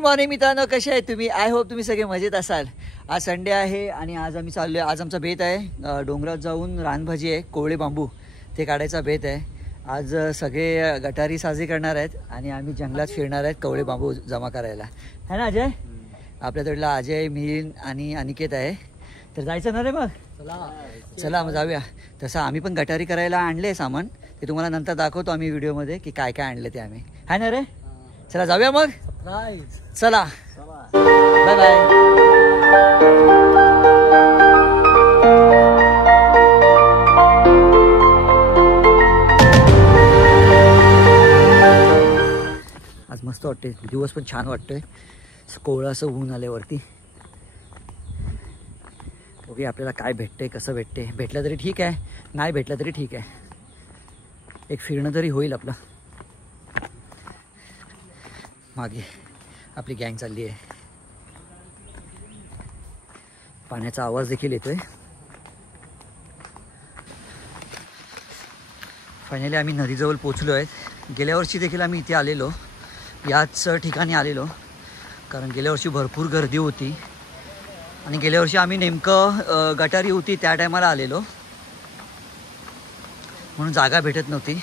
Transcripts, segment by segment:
Good morning मित्रांनो, कसे आहे तुम्ही? आय होप तुम्ही सगळे मजेत असाल. आज संडे आहे आणि आज आम्ही चाललो आहे. आज आमचा बेत आहे डोंगरात जाऊन रानभाजी आहे, कोवळे बांबू ते काढायचा बेत आहे. आज सगळे गटारी साजरी करणार आहेत आणि आम्ही जंगलात फिरणार आहेत कोवळे बांबू जमा करायला, है ना अजय? आपल्या तोडला अजय, मिलिंद आणि अनिकेत आहे. तर जायचं ना रे मग? चला मग जाऊया. तसं आम्ही पण गटारी करायला आणले सामान, ते तुम्हाला नंतर दाखवतो आम्ही व्हिडिओमध्ये की काय काय आणले ते आम्ही, है ना रे? चला जाऊया मग. चला बाय बाय. आज मस्त वाटते, दिवस पण छान वाटतोय. कोवळं असं ऊन आले वरती. ओके, आपल्याला काय भेटते, कसं भेटते. भेटलं तरी ठीक आहे, नाही भेटलं तरी ठीक आहे. एक फिरणं तरी होईल आपलं. मागे आपली गँग चालली आहे. पाण्याचा आवाज देखील येतोय. फायनली आम्ही नदीजवळ पोचलो आहेत. गेल्या वर्षी देखील आम्ही इथे आलेलो, याच ठिकाणी आलेलो, कारण गेल्या वर्षी भरपूर गर्दी होती आणि गेल्या वर्षी आम्ही नेमकं गटारी होती त्या टायमाला आलेलो, म्हणून जागा भेटत नव्हती.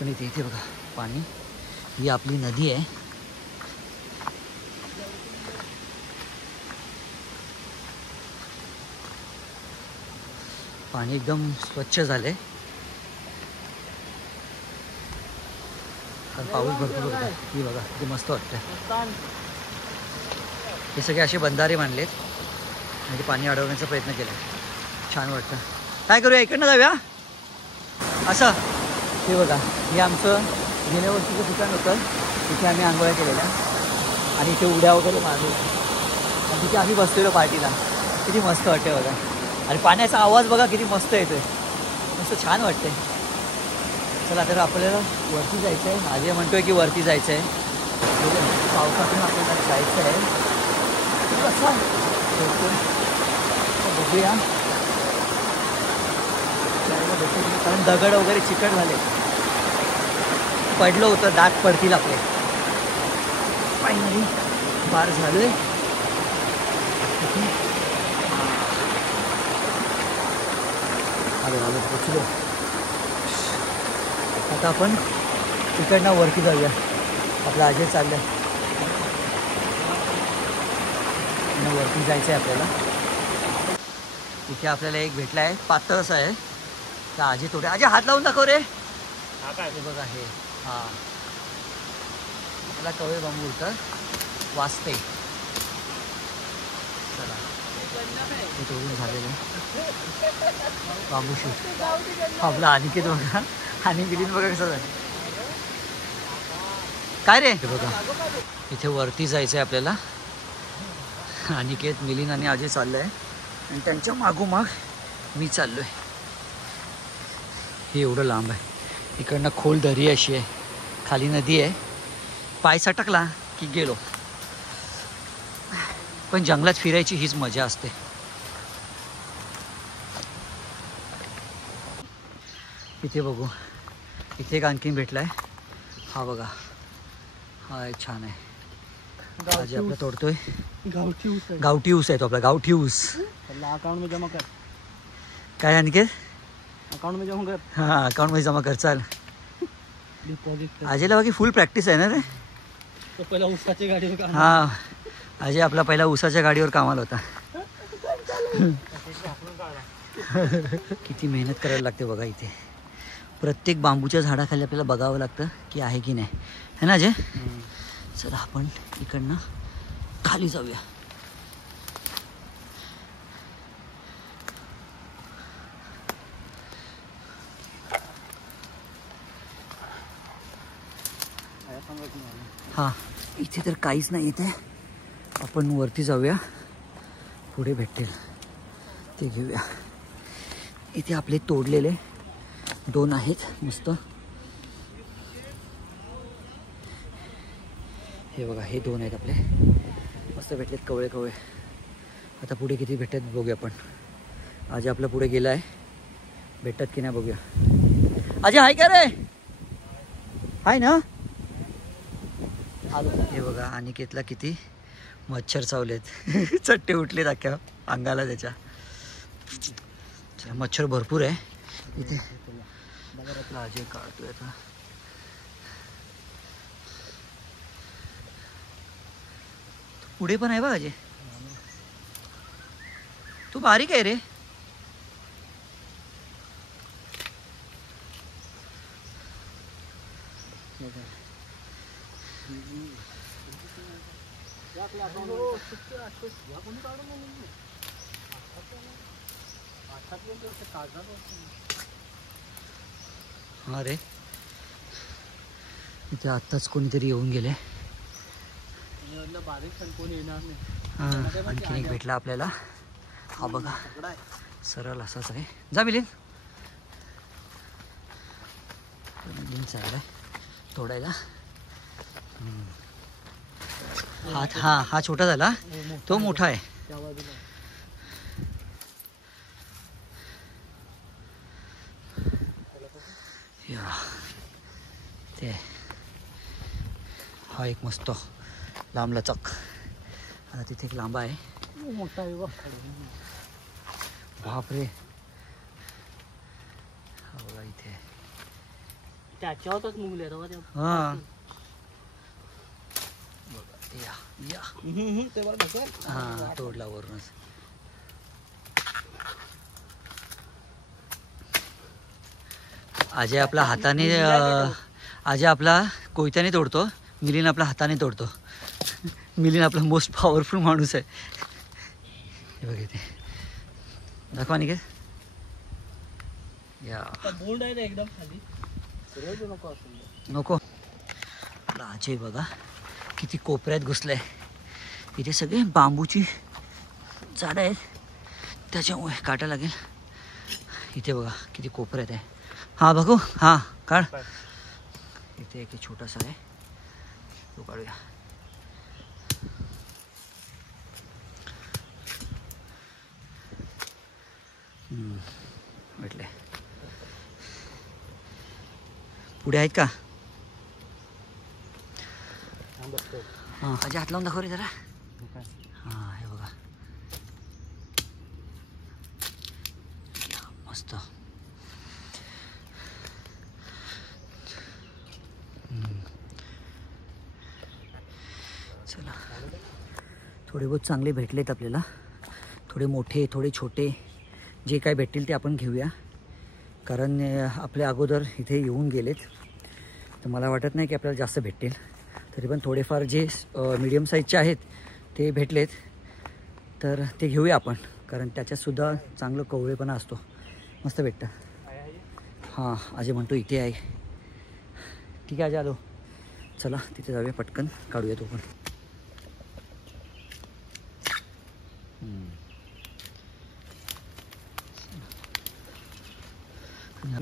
पण इथे बघा पाणी, ही आपली नदी आहे. पाणी एकदम स्वच्छ झाले, कारण पाऊस भरपूर होता. ही बघा किती मस्त वाटतं. हे सगळे असे बंधारे बांधलेत म्हणजे पाणी अडवण्याचा प्रयत्न केला. छान वाटतं. काय करूया, इकडनं जाऊया असं. हे बघा, हे आमचं गेल्या वर्षीचं ठिकाण होतं. तिथे आम्ही आंघोळ्या केलेल्या आणि इथे उड्या वगैरे मारलेल्या आणि तिथे आम्ही बसलेलो पार्टीला. किती मस्त वाटते बघा. आणि पाण्याचा आवाज बघा किती मस्त येतोय, मस्त छान वाटते. चला तर आपल्याला वरती जायचं आहे. अजय म्हणतोय की वरती जायचं आहे. पावसातून आपल्याला जायचं आहे. बघूया, कारण दगड वगैरे चिकट झाले, पडलं होतं, दात पडतील आपले. फायनली पार झालोय. आलो पोचलो. आता आपण तिकडनं वरती जाऊया. आपला अजय चाललंय, वरती जायचं आहे आपल्याला. इथे आपल्याला एक भेटला आहे, पातळ असं आहे. तर अजय थोडे, अजय हात लावून दाखव रे. हे बघा, हे हां आपला कवळे बांबू होतं, वाजते. चला, हे तोडून झालेलं बांबू शूट. आपला अनिकेत बघा आणि मिलिंद बघा कसं झालं. काय रे, हे बघा इथे वरती जायचं आहे आपल्याला. अनिकेत, मिलिंद आणि अजय चाललं आहे आणि त्यांच्या मागोमाग मी चाललो आहे. हे एवढं लांब आहे. इकडनं खोल दरी अशी आहे, खाली नदी आहे. पाय सटकला की गेलो. पण जंगलात फिरायची हीच मजा असते. इथे बघू, इथे एक आणखीन भेटला आहे. हा बघा, हा एक छान आहे. अजय आपला तोडतोय. गावठी ऊस आहे तो आपला, गावठी ऊस. अकाउंट में जमा कर. काय अनिकेत? अकाउंट में जमा कर. हां, अकाउंट मध्ये जमा कर. चाल. डिपॉझिट. अजयला बाकी फुल प्रॅक्टिस आहे ना रे. तो पहिला ऊसाच्या गाडीवर काम. हां, अजय आपला पहिला ऊसाच्या गाडीवर कामाला होता. किती मेहनत करायला लागते बघा. इथे प्रत्येक बांबूच्या झाडाखाली आपल्याला बघावं लागतं की आहे की नाही, है ना अजय? चला आपण इकडनं खाली जाऊया. हां, इथे तर काहीच नाही येत आहे. आपण वरती जाऊया, पुढे भेटेल ते घेऊया. इथे आपले तोडलेले 2 आहेत मस्त. हे बघा, हे 2 आहेत आपले, मस्त भेटलेत कवळे कवळे. आता पुढे किती भेटतात बघूया आपण. अजय आपला पुढे गेला आहे, भेटतात की नाही बघूया. अजय हाय का रे? हाय ना? आलो. हे बघा बघा अनिकेतला किती मच्छर चावलेत चट्टे उठले अख्ख्या अंगाला त्याच्या. मच्छर भरपूर आहे इथे. अजय काढतोय आता. पुढे पण आहे बघ अजय. तू बारीक आहे रे. हा रे इथे आत्ताच कोणीतरी येऊन गेले. हा आणखीन एक भेटला आपल्याला. हा बघा सरळ असाच आहे. जा मिलिंद. मिलिंद चाललाय तोडायला. हात हा छोटा झाला तो मोठा आहे. या ते हा एक मस्त लांब लचक. आता तिथे एक लांबा आहे. मोठा आहे बापरे. हा बघा इथे त्याच्यावरच मुंगले. हा या या ते बरं हा तोडला वरूनच. अजय आपला हाताने अजय आपला कोयत्याने तोडतो. मिलिंद आपला हाताने तोडतो. मिलिंद आपला मोस्ट पॉवरफुल माणूस आहे. हे बघ इथे दाखवा निघेल. या बोंड आहे एकदम खाली. नको. आपला अजय बघा किती कोपऱ्यात घुसलंय. इथे सगळे बांबूची झाडं आहेत त्याच्यामुळे काटा लागेल. इथे बघा किती कोपऱ्यात आहे. हा बघू. हा काढ. इथे एक छोटासा आहे तो काढूया. भेटले. पुढे आहेत का? हां अजय हात लावून दाखव रे जरा. हां हे बघा मस्त. चला थोडे बहुत चांगले भेटलेत आपल्याला. थोडे मोठे थोडे छोटे जे काय भेटतील ते आपण घेऊया. कारण आपल्या अगोदर इथे येऊन गेलेत तर मला वाटत नाही की आपल्याला जास्त भेटतील. तरी पण थोडेफार जे मीडियम साईजचे आहेत ते भेटलेत तर ते घेऊया आपण. कारण त्याच्यातसुद्धा चांगलं कवळेपणा असतो. मस्त भेटतं. हां अजय म्हणतो इथे आहे. ठीक आहे अजय आलो. चला तिथे जाऊया पटकन काढूया तो पण.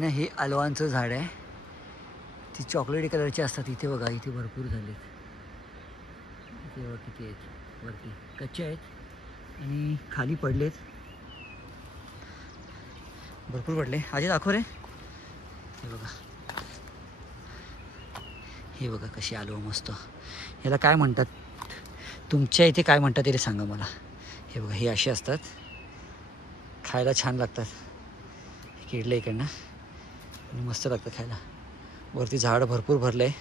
हे अलवांचं झाड आहे. ती चॉकलेटी कलरची असतात. इथे बघा इथे भरपूर झालेत. इथे बघा किती आहेत. वरती कच्चे आहेत आणि खाली पडलेत भरपूर पडले. अजय दाखव रे. हे बघा हे बघा कशी आलो मस्त. ह्याला काय म्हणतात तुमच्या इथे काय म्हणतात ते सांगा मला. हे बघा हे असे असतात. खायला छान लागतात. किडले इकडनं आणि मस्त लागतं खायला. वरती झाड भरपूर भरलं आहे.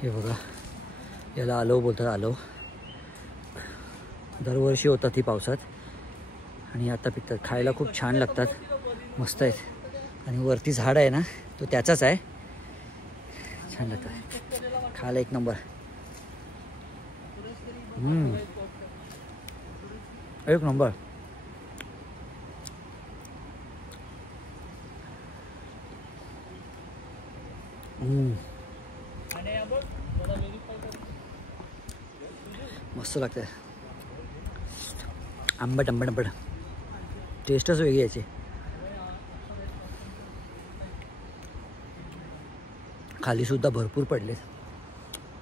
हे बघा याला आलो बोलतात. आलो दरवर्षी होतात ही पावसात आणि आता पिकतात. खायला खूप छान लागतात. मस्त आहेत. आणि वरती झाड आहे ना तो त्याचाच आहे. छान लागतात खायला एक नंबर. एक नंबर. मस्त लागतं. आंबट आंबट आंबट टेस्टच वेगळी याची. खाली सुद्धा भरपूर पडले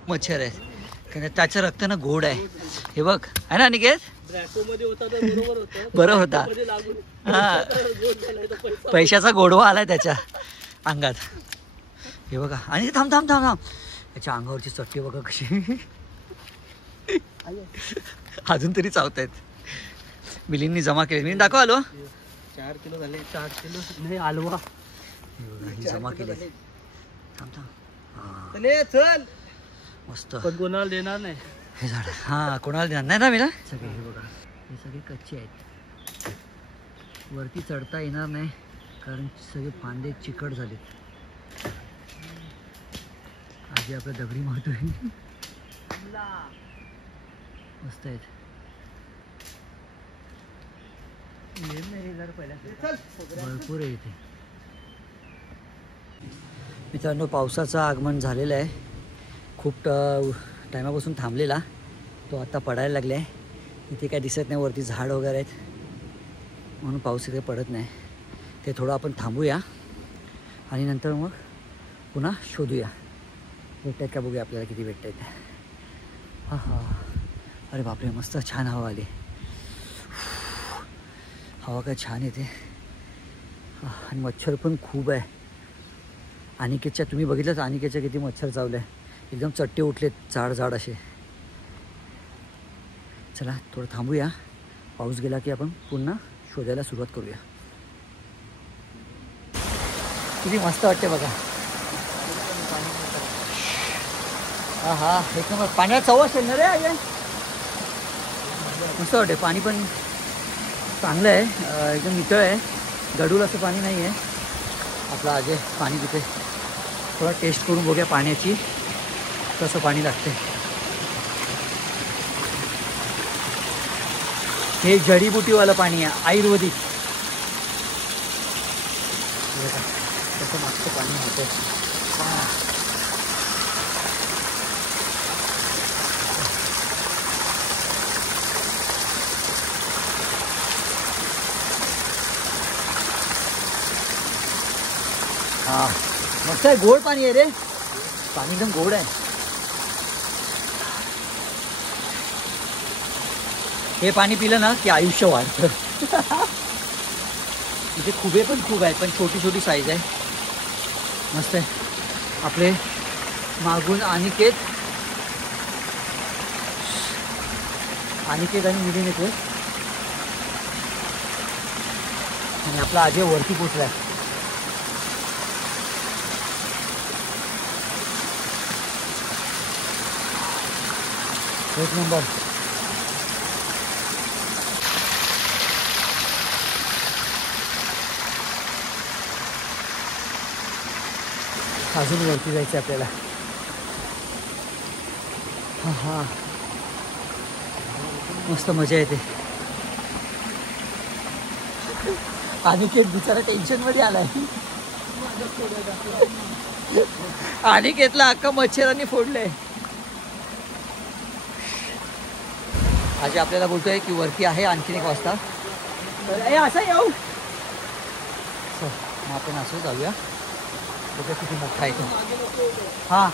मच्छर आहेत. कारण त्याचं रक्त ना गोड आहे. हे बघ आहे ना निकेत. बरं होता. हा पैशाचा गोडवा आलाय त्याच्या अंगात. हे बघा आणि ते थांब थांब थांब थांब त्याच्या अंगावरची चट्टी बघा कशी अजून तरी चावतायत. मिलिंदनी जमा केले. मिलिंद दाखव आलो. 4 किलो झाले. 4 किलो नाही हलवा ही जमा केली. थांब थांब. चले चल. मस्त. पण कोणाला देणार नाही हे झाड. हा कोणाला देणार नाही ना मी ना. सगळे हे बघा हे सगळे कच्चे आहेत. वरती चढता येणार नाही कारण सगळे फांदे चिकट झालेत. आधी आपल्या दगडी मारतोय. मस्त आहेत. भरपूर आहे इथे. मित्रांनो पावसाचं आगमन झालेलं आहे. खूप टायमापासून थांबलेला तो आता पडायला लागला आहे. इथे काय दिसत नाही वरती झाड वगैरे आहेत म्हणून पाऊस इथे पडत नाही. ते थोडं आपण थांबूया आणि नंतर मग पुन्हा शोधूया भेटत का बघूया आपल्याला किती भेटत आहेत. हां हां अरे बापरे मस्त छान हवा आली. हवा काय छान येते आणि मच्छर पण खूप आहे. अनिकेतच्या तुम्ही बघितलंच अनिकेतच्या किती मच्छर चावले. एकदम चट्टे उठलेत जाड जाड असे. चला थोडं थांबूया. पाऊस गेला की आपण पुन्हा शोधायला सुरुवात करूया. किती मस्त वाटते बघा. हा हा एक नंबर. पाण्यात चव असेल ना रे आहे. मस्त वाटते. पाणी पण चांगलं आहे एकदम नितळ आहे. गडूळ असं पाणी नाही आहे. आपलं आजे पाणी पिते. थोडं टेस्ट करून बघूया पाण्याची कसं पाणी लागते. हे जडीबुटीवालं पाणी आहे आयुर्वेदिक. कसं मस्त पाणी होतं. हां मस्त आहे. गोड पाणी आहे रे. पाणी एकदम गोड आहे. हे पाणी पिलं ना की आयुष्य वाढतं. इथे खुबे पण खूप आहेत पण छोटी छोटी साईज आहे. मस्त आहे. आपले मागून अनिकेत आणि मिळून येते आणि आपला अजय वरती पोचलाय. एक नंबर. अजून वरती जायचं आपल्याला. हा हा मस्त मजा येते. अनिकेत बिचारा टेन्शन मध्ये आलाय. अनिकेतला अख्खा मच्छरांनी फोडलंय. आज आपल्याला बोलतोय की वरती आहे आणखीन 1 वाजता. असं येऊ मग आपण असं जाऊया. बघा किती मोठा आहे तो. हां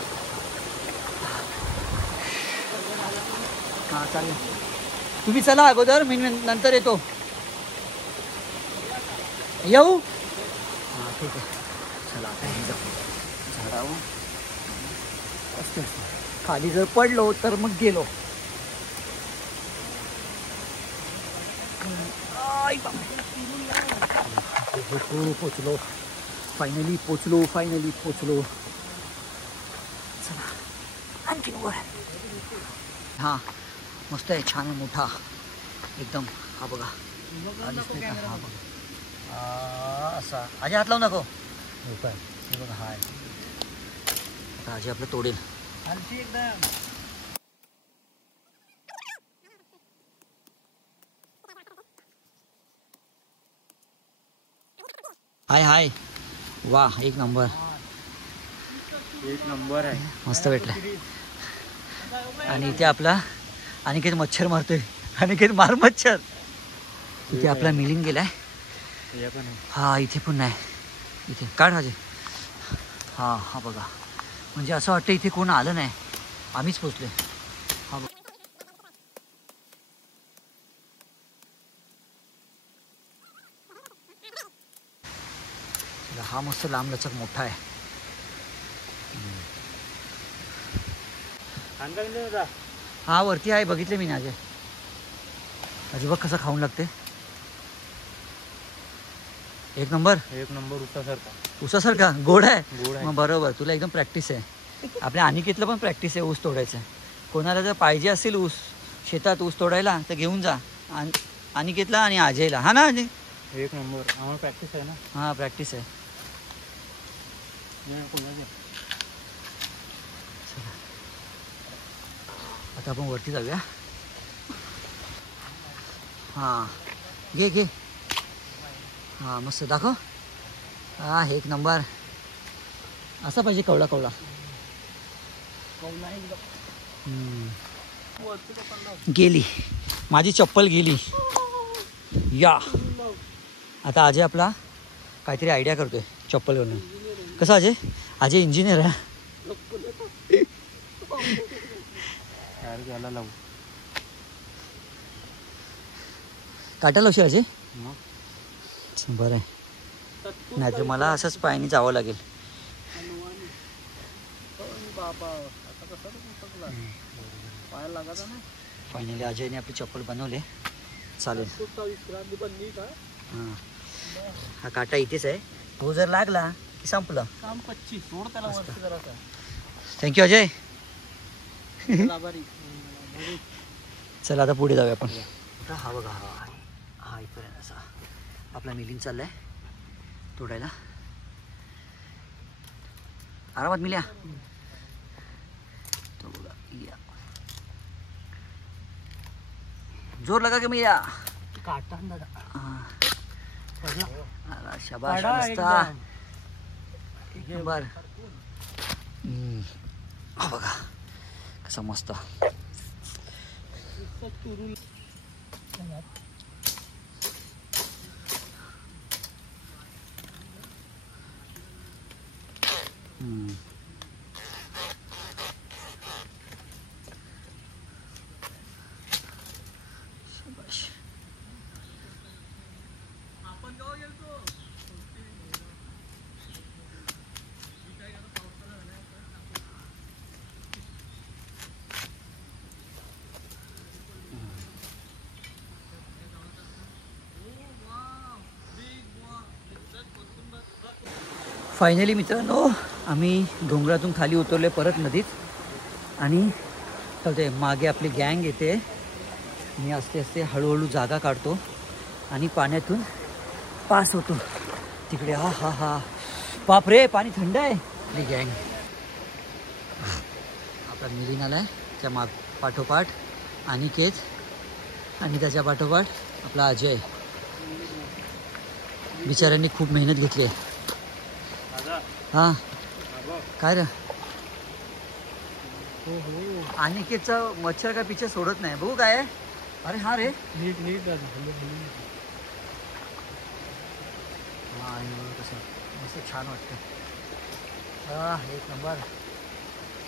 हां चालेल. तुम्ही चला अगोदर मी नंतर येतो. येऊ हां ठीक आहे. चला आता हे जाऊ झाडावर. असते खाली जर पडलो तर मग गेलो. पोचलो. फायनली पोचलो. चला आणखी वर. हां मस्त आहे. छान मोठा एकदम. हा बघा दिसतोय का. हा बघा असा. आजी हात लावू नको. हे बघा हाय. आता आजी आपलं तोडेल. एकदम हाय हाय. वाह एक नंबर आहे. मस्त भेटलं. आणि इथे आपला अनिकेत मच्छर मारतोय. अनिकेत मार मच्छर. इथे आपला मिलिंद गेलाय. हा इथे पण नाही. इथे काढ हाजे. हा हा बघा म्हणजे असं वाटतं इथे कोण आलं नाही. आम्हीच पोचलोय. हा बघा हा मस्त लांब लचक मोठा आहे. हा वरती आहे, बघितले मी ना अजय. अजिबात कसा खाऊन लागते, एक नंबर उसासारखा गोड आहे. मग बरोबर, तुला एकदम प्रॅक्टिस आहे. आपल्या अनिकेतला पण प्रॅक्टिस आहे ऊस तोडायचं. कोणाला जर पाहिजे असेल ऊस शेतात ऊस तोडायला तर घेऊन जा अनिकेतला आणि अजयला. हा ना अजय, एक नंबर. आम्हाला प्रॅक्टिस आहे ना. हां प्रॅक्टिस आहे. आता आपण वरती जाऊया. हां घे घे. हां मस्त दाखव. हा एक नंबर असा पाहिजे, कवळा कवळा. गेली माझी चप्पल गेली या. आता अजय आपला काहीतरी आयडिया करतोय चप्पलवरून. कसं अजय? अजय इंजिनियर आहे. काटा लावशी अजय. बरं आहे, नाहीतर मला असंच पायाने जावं लागेल. फायनली अजयने आपली चप्पल बनवले. चालेल. हां हा काटा इथेच आहे, तो जर लागला की संपलं काम. 25 सोड त्याला वरती जरासा. थँक्यू अजय. चला आता पुढे जाऊया आपण. हा बघा, हा इथपर्यंत असा आपला मिलिंद चाललाय तोडायला. आरामात मिल्या. तो बघा या, जोर लगा के मिल्या. काटा शाबाश मस्त. बर हा बघा कसा मस्त. फायनली मित्रांनो आम्ही डोंगरातून खाली उतरले परत नदीत. आणि चालते मागे आपली गँग येते. मी असते असते हळूहळू जागा काढतो आणि पाण्यातून पास होतो तिकडे. हा हा हा बाप रे, पाणी थंड आहे. आपली गँग आपला मिलिंद आला आहे, त्या पाठोपाठ अनिकेत आणि त्याच्या पाठोपाठ आपला अजय. बिचाऱ्यांनी खूप मेहनत घेतली आहे. हां काय रे? अनिकेतचं मच्छर का पिछे सोडत नाही. बघू काय आहे. अरे हा रे, नीट नीट. हां कसं मस्त छान वाटतं. हा एक नंबर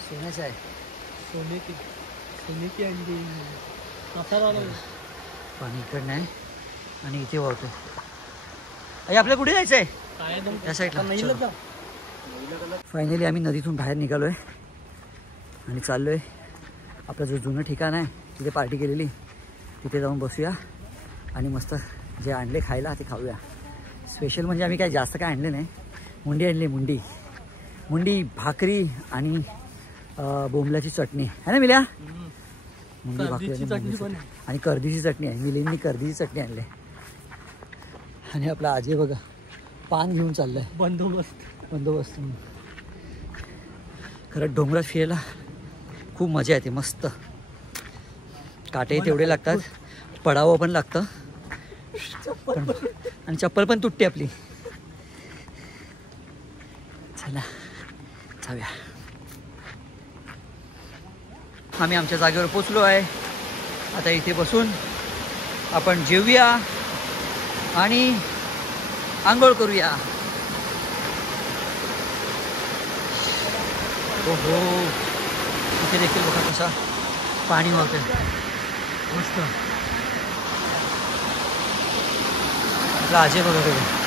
सोन्याचं आहे. सोन्याची अंडी. पाणी इकडं नाही आणि इथे वाहतो. अरे आपल्याला कुठे जायचं आहे? त्या साईडला. फायनली आम्ही नदीतून बाहेर निघालो आहे आणि चाललो आहे आपलं जो जुनं ठिकाण आहे तिथे पार्टी केलेली तिथे जाऊन बसूया आणि मस्त जे आणले खायला ते खाऊया. स्पेशल म्हणजे आम्ही काय जास्त काय आणले नाही. मुंडी आणली, मुंडी भाकरी आणि बोंबल्याची चटणी आहे ना मिल्या. मुंडी भाकरी आणि कर्दीची चटणी आहे. मिलिंदनी कर्दीची चटणी आणली. आणि आपला अजय बघा पान घेऊन चाललाय. बंदोबस्त. खरं डोंगरात फिरायला खूप मजा येते. मस्त काटे तेवढे लागतात, पडावं पण लागतं आणि चप्पल पण तुटते आपली. चला जाऊया. आम्ही आमच्या जागेवर पोचलो आहे. आता इथे बसून आपण जेवूया आणि आंघोळ करूया. हो हो इथे देखील बघा कसा पाणी वाहतंय मस्त. आपला अजय बघा तिथे.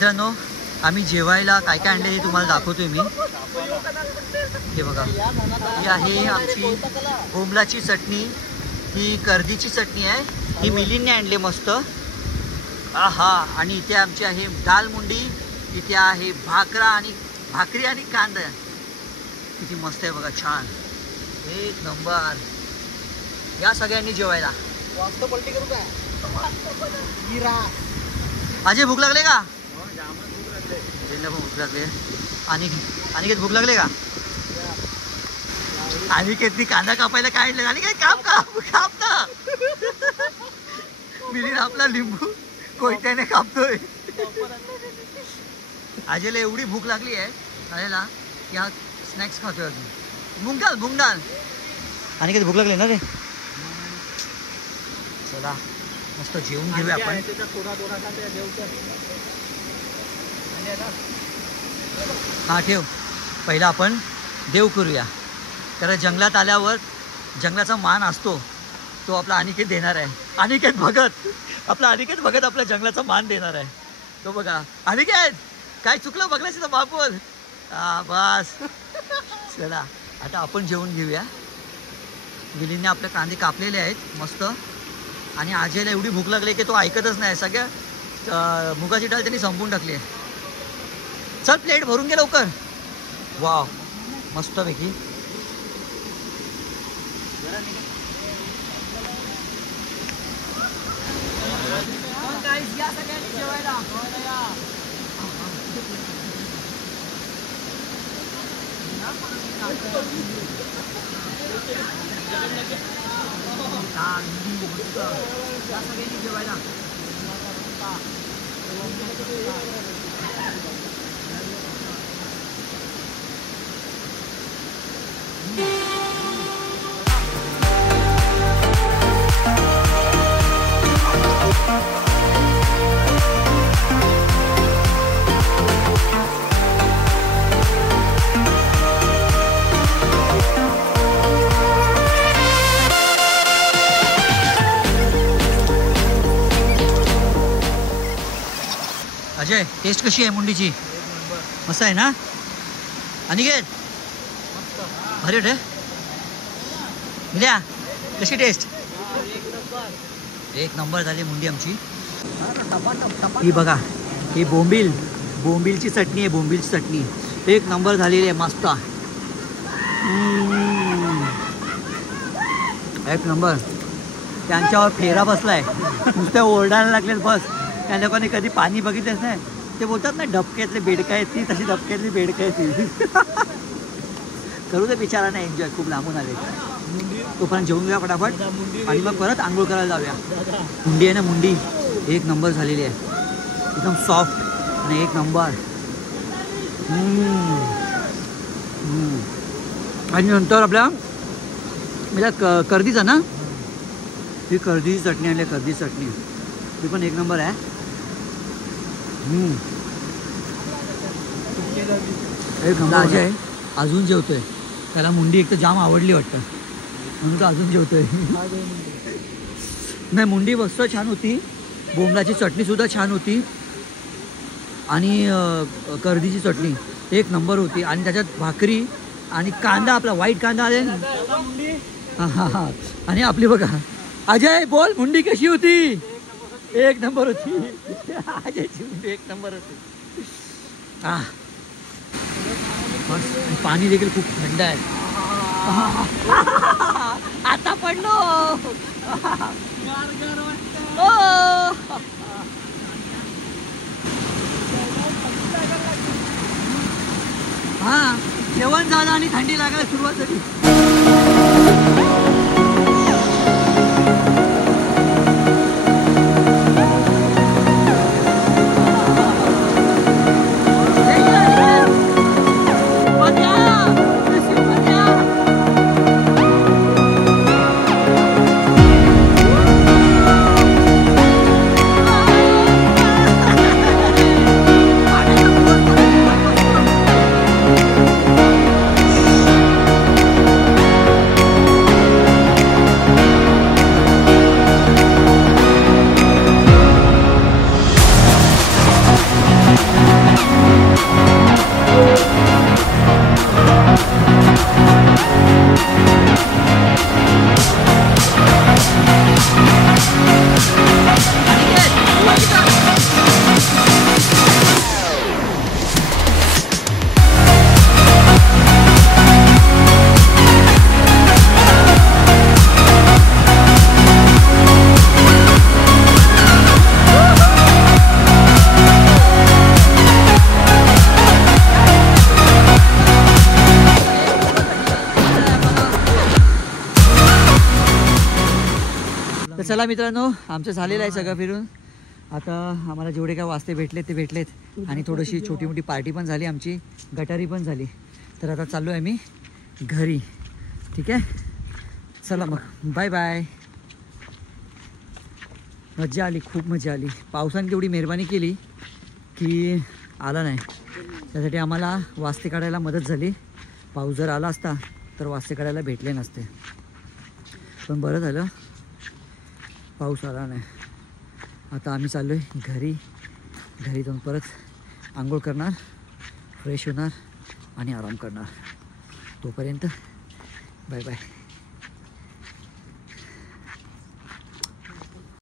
मित्रांनो आम्ही जेवायला काय काय आणले हे तुम्हाला दाखवतोय मी. हे बघा, ही आहे आमची बोंबलाची चटणी, ही कर्दीची चटणी आहे, ही मिलींनी आणली मस्त. आहा, आणि इथे आमची आहे दाल मुंडी, इथे आहे भाकरी आणि कांदा. किती मस्त आहे बघा, छान एक नंबर. या सगळ्यांनी जेवायला. अजय भूक लागले का? भूक लागले. आणि भूक लागले का? अनिकेतनी कांदा कापायला काय आणलं? आणि काय काप ना. मिलीन आपला लिंबू कोयत्याने कापतोय. अजयला एवढी भूक लागली आहे खायला की हा स्नॅक्स खातोय अजून. मुंग डाल. अनिकेत भूक लागली ना रे? चला मस्त जेवून घेऊया आपण. हा ठेव. पहिला आपण देव करूया. कारण जंगलात आल्यावर जंगलाचा मान असतो तो आपला अनिकेत देणार आहे. अनिकेत भगत आपला जंगलाचा मान देणार आहे. तो बघा, अनिकेत काय चुकलं बघलास तर बापूर. हा बस. चला आता आपण जेवून घेऊया. मिलींनी आपले कांदे कापलेले आहेत मस्त. आणि अजयला एवढी भूक लागली की तो ऐकतच नाही. सगळ्या मुगाची डाळ त्यांनी संपून टाकली आहे. चल प्लेट भरून घे लवकर. वाव मस्तपैकी. जेवायला अजय टेस्ट कशी आहे मुंडीची? मस्त आहे ना? अनिकेत भारी वाटते. मिल्या कशी टेस्ट? एक नंबर झाली मुंडी आमची. ही बघा, ही बोंबीलची चटणी आहे. बोंबीलची चटणी एक नंबर झालेली आहे. मस्त एक नंबर. त्यांच्यावर फेरा बसलाय. नुसत्या ओरडायला लागलेत बस. त्या लोकांनी कधी पाणी बघितलंच नाही. ते बोलतात ना डबक्यातले बेडका आहेत ती, तशी डबक्यातली बेडका आहे ती. करू दे बिचारा नाही एन्जॉय. खूप लांबून आले. तोपर्यंत जेवून घ्या फटाफट आणि मग परत आंघोळ करायला जाऊया. मुंडी आहे ना, मुंडी एक नंबर झालेली आहे. एकदम सॉफ्ट आणि एक नंबर. आणि नंतर आपल्या मला कर्दीचा ना, ही कर्दीची चटणी आणली. कर्दी चटणी ती पण एक नंबर आहे. एक नंबर. अजय अजून जेवतोय. त्याला मुंडी एक तर जाम आवडली वाटतं म्हणून तो अजून जेवतोय. नाही मुंडी मस्त छान होती. बोंबलाची चटणी सुद्धा छान होती. आणि कर्दीची चटणी एक नंबर होती. आणि त्याच्यात भाकरी आणि कांदा, आपला व्हाईट कांदा आले ना. हा. आणि आपली बघा. अजय बोल, मुंडी कशी होती? एक नंबर होती. अजयची मुंडी एक नंबर होती. बस. पाणी देखील खूप थंड आहे. आता पडलो. हा जेवण झालं आणि थंडी लागायला सुरुवात झाली. चला मित्रांनो, आमचं झालेलं आहे सगळं फिरून. आता आम्हाला जेवढे काय वास्ते भेटलेत ते भेटलेत आणि थोडीशी छोटी मोठी पार्टी पण झाली आमची, गटारी पण झाली. तर आता चाललो आहे मी घरी. ठीक आहे, चला मग बाय बाय. मजा आली, खूप मजा आली. पावसाने तेवढी मेहरबानी केली की आला नाही, त्यासाठी आम्हाला वास्ते काढायला मदत झाली. पाऊस जर आला असता तर वास्ते काढायला भेटले नसते, पण बरं झालं पाऊस आला नाही. आता आम्ही चाललो आहे घरी. घरी जाऊन परत आंघोळ करणार, फ्रेश होणार आणि आराम करणार. तोपर्यंत बाय बाय.